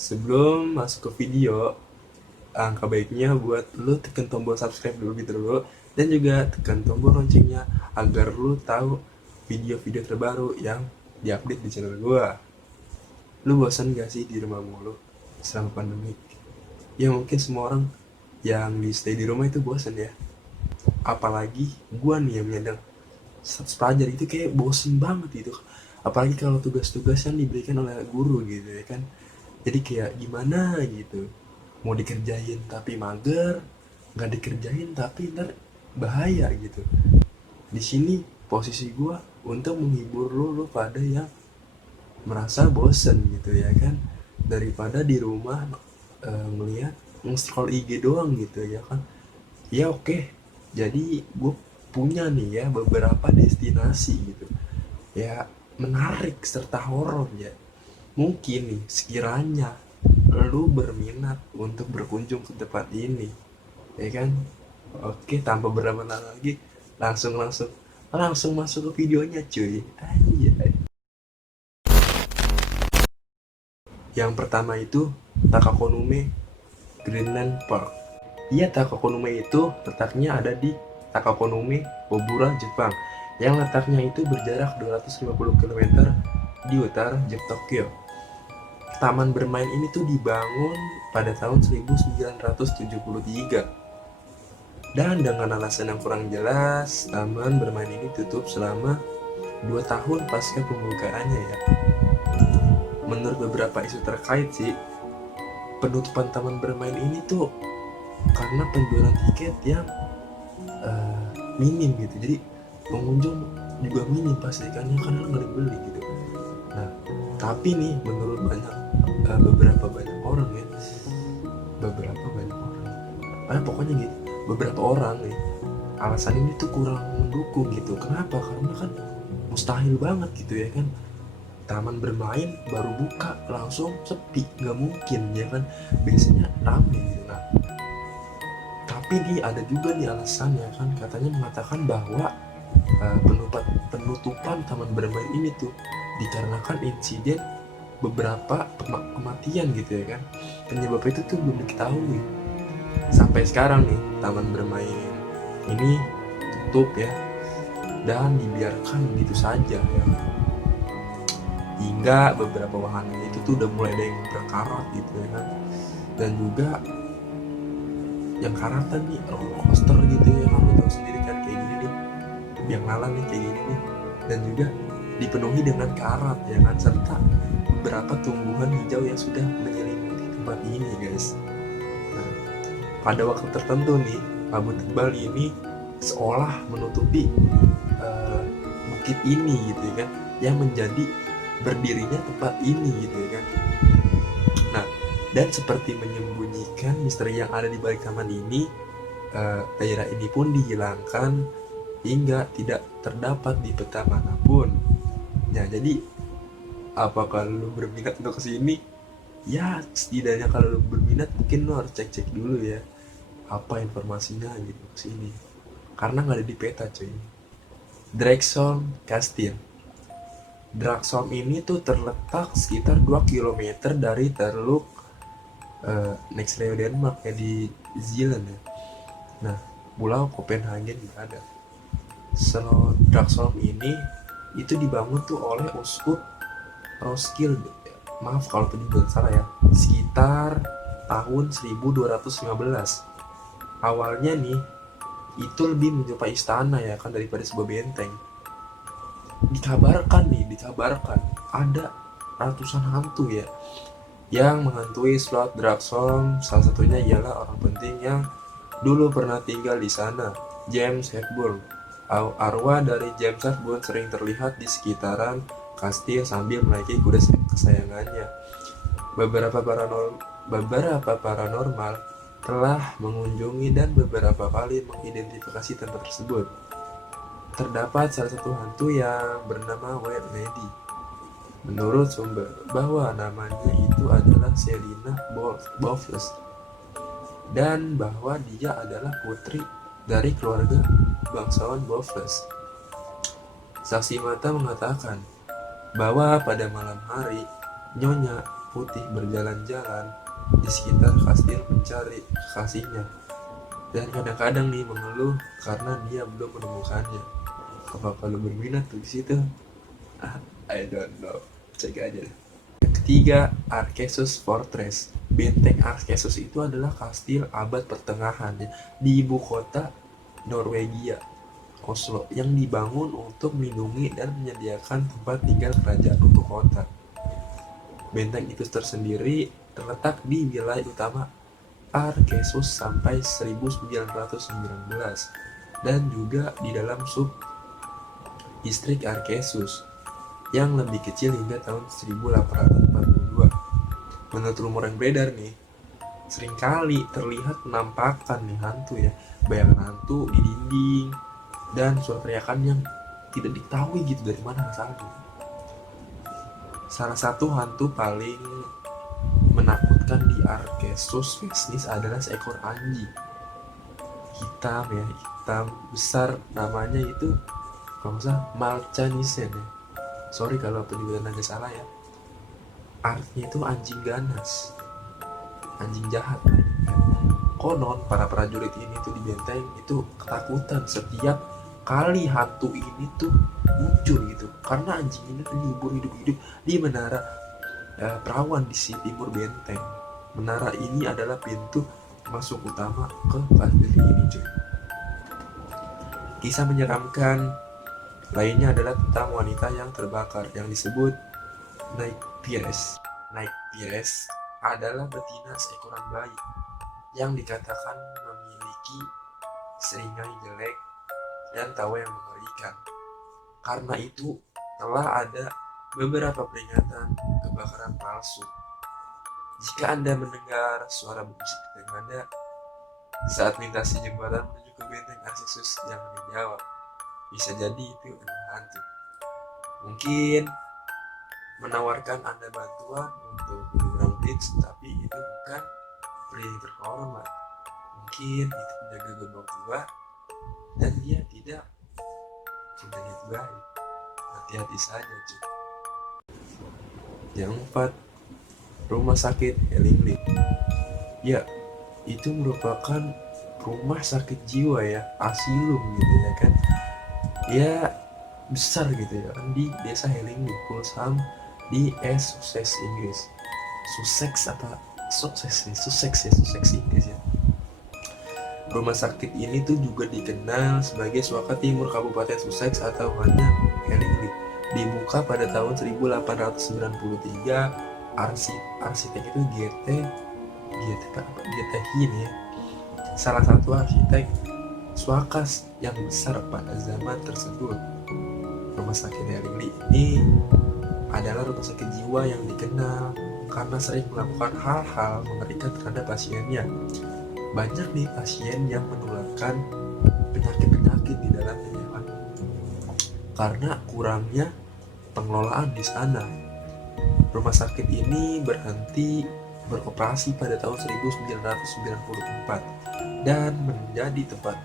Sebelum masuk ke video, angka baiknya buat lu tekan tombol subscribe dulu gitu dulu, dan juga tekan tombol loncengnya agar lu tahu video-video terbaru yang diupdate di channel gua. Lu bosan gak sih di rumah mulu selama pandemi? Ya mungkin semua orang yang di stay di rumah itu bosan ya. Apalagi gua nih yang menyandang status pelajar itu kayak bosen banget gitu. Apalagi kalau tugas-tugas yang diberikan oleh guru gitu ya kan. Jadi kayak gimana gitu, mau dikerjain tapi mager, nggak dikerjain tapi ntar bahaya gitu. Di sini posisi gue untuk menghibur lu pada yang merasa bosen gitu ya kan, daripada di rumah ngeliat nge-scroll IG doang gitu ya kan. Ya oke, jadi gue punya nih ya beberapa destinasi gitu ya, menarik serta horor ya. Mungkin nih sekiranya lu berminat untuk berkunjung ke tempat ini, ya kan? Oke, tanpa berlama-lama lagi, langsung langsung langsung masuk ke videonya, cuy. Anjay. Yang pertama itu Takakonume Greenland Park. Iya, Takakonume itu letaknya ada di Takakonume, Obura, Jepang. Yang letaknya itu berjarak 250 km di utara Tokyo. Taman bermain ini tuh dibangun pada tahun 1973. Dan dengan alasan yang kurang jelas, taman bermain ini tutup selama 2 tahun pasca pembukaannya ya. Menurut beberapa isu terkait sih, penutupan taman bermain ini tuh karena penjualan tiket yang minim gitu. Jadi pengunjung juga minim pastikannya karena nggak dibeli gitu. Nah, tapi nih menurut beberapa banyak orang ya, beberapa banyak orang, pokoknya gitu, beberapa orang nih, alasan ini tuh kurang mendukung gitu. Kenapa? Karena kan mustahil banget gitu ya kan, taman bermain baru buka langsung sepi, nggak mungkin ya kan, biasanya rame gitu. Nah, tapi nih ada juga nih alasan ya kan, katanya mengatakan bahwa penutupan taman bermain ini tuh dikarenakan insiden beberapa kematian gitu ya kan. Penyebab itu tuh belum diketahui sampai sekarang nih. Taman bermain ini tutup ya, dan dibiarkan begitu saja ya, hingga beberapa wahana itu tuh udah mulai ada yang berkarat gitu ya kan. Dan juga yang karatan nih roller coaster gitu ya, kamu tahu sendiri kan kayak gini nih, yang lalang nih kayak gini nih. Dan juga dipenuhi dengan karat ya kan, serta beberapa tumbuhan hijau yang sudah menyelimuti tempat ini guys. Nah, pada waktu tertentu nih, kabut tebal ini seolah menutupi bukit ini gitu ya kan, yang menjadi berdirinya tempat ini gitu ya kan. Nah, dan seperti menyembunyikan misteri yang ada di balik taman ini, daerah ini pun dihilangkan hingga tidak terdapat di peta manapun. Nah, jadi apakah lu berminat untuk kesini? Ya, setidaknya kalau lu berminat mungkin lu harus cek-cek dulu ya apa informasinya gitu kesini, karena nggak ada di peta cuy. Drexel Castle. Drexel ini tuh terletak sekitar 2 km dari Terluk, Nexleo Denmark ya, di Zealand ya. Nah, Pulau Copenhagen juga ada. Slot Drexel ini itu dibangun tuh oleh Uskup Roskilde, maaf kalau penyebutan salah ya, sekitar tahun 1215. Awalnya nih itu lebih menyerupai istana ya kan daripada sebuah benteng. Dikabarkan ada ratusan hantu ya yang menghantui slot Draxon. Salah satunya ialah orang penting yang dulu pernah tinggal di sana, James Hepburn. Arwah dari James Hepburn sering terlihat di sekitaran kastil sambil menaiki kuda kesayangannya. Beberapa paranormal telah mengunjungi dan beberapa kali mengidentifikasi tempat tersebut. Terdapat salah satu hantu yang bernama White Lady. Menurut sumber, bahwa namanya itu adalah Selina Bowles, dan bahwa dia adalah putri dari keluarga bangsawan Bowles. Saksi mata mengatakan bahwa pada malam hari, Nyonya putih berjalan-jalan di sekitar kastil mencari kekasihnya, dan kadang-kadang nih mengeluh karena dia belum menemukannya. Apa lu berminat tuh di situ? I don't know. Cek aja deh. Yang ketiga, Arkesus Fortress. Benteng Arkesus itu adalah kastil abad pertengahan ya, di ibu kota Norwegia, Oslo, yang dibangun untuk melindungi dan menyediakan tempat tinggal kerajaan untuk kota. Benteng itu tersendiri terletak di wilayah utama Arkesus sampai 1919 dan juga di dalam sub distrik Arkesus yang lebih kecil hingga tahun 1842. Menurut rumor yang beredar nih, seringkali terlihat penampakan nih hantu ya, bayangan hantu di dinding dan suara teriakan yang tidak diketahui gitu dari mana asalnya. Salah satu hantu paling menakutkan di Arkesus Fesnis adalah seekor anjing hitam ya, hitam besar, namanya itu kalau nggak salah Malchanisen ya. Sorry kalau penyebutan agak salah ya. Artinya itu anjing ganas, anjing jahat. Konon para prajurit ini tuh di benteng itu ketakutan setiap kali hantu ini tuh muncul gitu, karena anjing ini tuh dihibur hidup-hidup di menara perawan di sisi timur benteng. Menara ini adalah pintu masuk utama ke kastil ini cuy. Kisah menyeramkan lainnya adalah tentang wanita yang terbakar yang disebut Nycpires. Nycpires adalah betina seekoran bayi yang dikatakan memiliki seringai jelek dan tawa yang mengerikan. Karena itu telah ada beberapa peringatan kebakaran palsu. Jika Anda mendengar suara musik dengan Anda saat melintasi jembatan menuju ke benteng Arkesus, jangan dijawab. Bisa jadi itu adalah hantu. Mungkin menawarkan Anda bantuan untuk menyeberang bridge, tapi itu bukan pria terhormat. Mungkin itu penjaga gerbang tua dan dia tidak punya niat baik. Hati-hati saja cuy. Yang keempat, rumah sakit Hellingly. Ya, itu merupakan rumah sakit jiwa ya, asilum gitu ya kan. Ya besar gitu ya kan, di desa Hellingly, Fulham di Sussex Inggris. Sussex Inggris ya. Rumah sakit ini tuh juga dikenal sebagai Suaka Timur Kabupaten Sussex atau hanya Hellingly. Dibuka pada tahun 1893. Arsitek itu GT Hin ya, salah satu arsitek Swakas yang besar pada zaman tersebut. Rumah sakit Hellingly ini adalah rumah sakit jiwa yang dikenal karena sering melakukan hal-hal mengerikan terhadap pasiennya. Banyak nih pasien yang menularkan penyakit-penyakit di dalamnya kan, karena kurangnya pengelolaan di sana. Rumah sakit ini berhenti beroperasi pada tahun 1994 dan menjadi tempat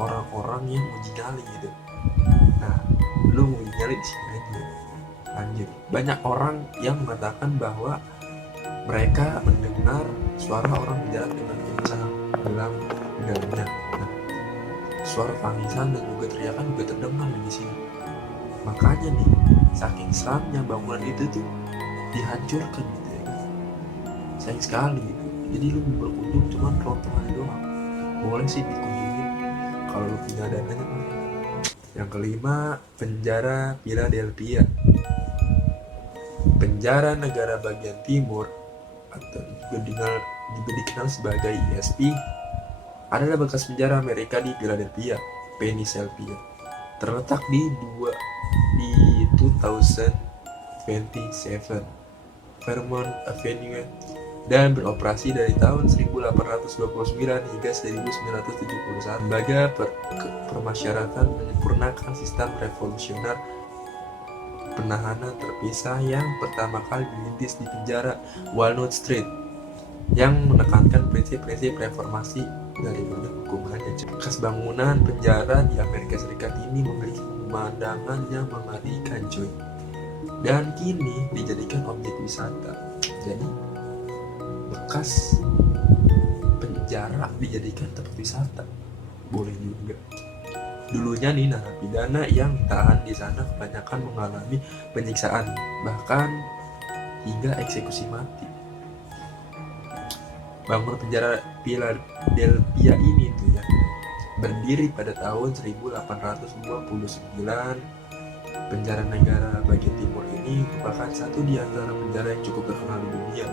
orang-orang yang uji nyali gitu. Nah, lu uji nyali di sini aja. Lanjut. Banyak orang yang mengatakan bahwa mereka mendengar suara orang berjalan dengan kencang dalam dalamnya. Nah, suara tangisan dan juga teriakan juga terdengar di sini. Makanya nih, saking seramnya bangunan itu tuh dihancurkan gitu ya kan. Sayang sekali gitu. Jadi lu berkunjung cuman rontongan doang. Boleh sih dikunjungin kalau lu punya dananya. Yang kelima, penjara Philadelphia. Penjara negara bagian timur atau juga dikenal sebagai ESP adalah bekas penjara Amerika di Philadelphia, Pennsylvania. Terletak di 2027 Vermont Avenue dan beroperasi dari tahun 1829 hingga 1971. Lembaga permasyarakatan menyempurnakan sistem revolusioner penahanan terpisah yang pertama kali dirintis di penjara Walnut Street, yang menekankan prinsip-prinsip reformasi dari hukumannya. Bekas bangunan penjara di Amerika Serikat ini memiliki pemandangan yang mengerikan cuy, dan kini dijadikan objek wisata. jadi bekas penjara dijadikan tempat wisata, boleh juga. Dulunya nih narapidana yang ditahan di sana kebanyakan mengalami penyiksaan, bahkan hingga eksekusi mati. Bangun penjara Philadelphia ini tuh ya berdiri pada tahun 1829. Penjara negara bagian timur ini merupakan satu di antara penjara yang cukup terkenal di dunia.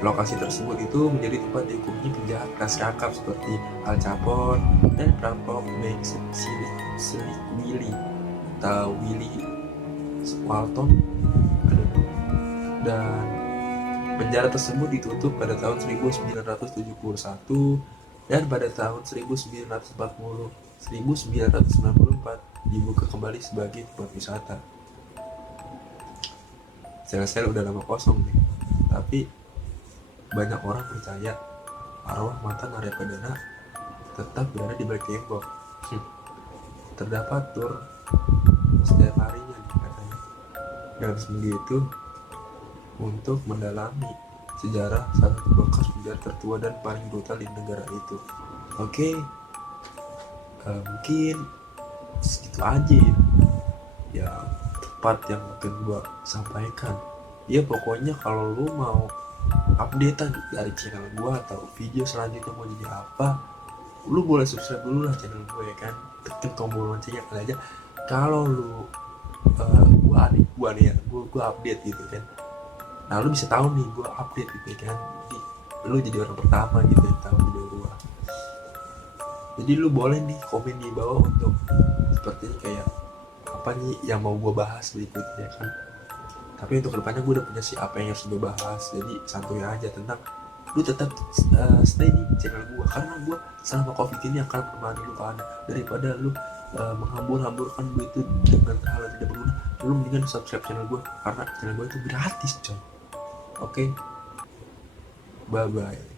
Lokasi tersebut itu menjadi tempat dihukumnya penjahat kelas kakap seperti Al Capone dan perampok Bank Silik Willie atau Willie Walton. Dan penjara tersebut ditutup pada tahun 1971 dan pada tahun 1994 dibuka kembali sebagai tempat wisata. Sel-sel udah lama kosong nih, tapi banyak orang percaya arwah mantan narapidana tetap berada di balik tembok. Terdapat tur setiap harinya nih katanya dalam seminggu itu untuk mendalami sejarah salah satu bekas penjara tertua dan paling brutal di negara itu. Oke, mungkin segitu aja ya tepat yang mungkin gua sampaikan. Ya pokoknya kalau lu mau updatean dari channel gua atau video selanjutnya mau jadi apa, lu boleh subscribe dulu lah channel gue ya kan, tekan tombol loncengnya kali aja. Kalau lu gua nih ya, gua update gitu kan, nah lu bisa tahu nih gua update gitu kan, jadi lu jadi orang pertama gitu yang tahu video gua. Jadi lu boleh nih komen di bawah untuk sepertinya kayak apa nih yang mau gua bahas berikutnya kan. Tapi untuk kedepannya gue udah punya sih apa yang harus gue bahas, jadi santuy aja tentang lu tetap stay di channel gue, karena gue selama covid ini akan menemani lu pada daripada lu menghambur-hamburkan duit itu dengan hal yang tidak berguna. Lu mendingan subscribe channel gue karena channel gue itu gratis coy. Oke, bye bye.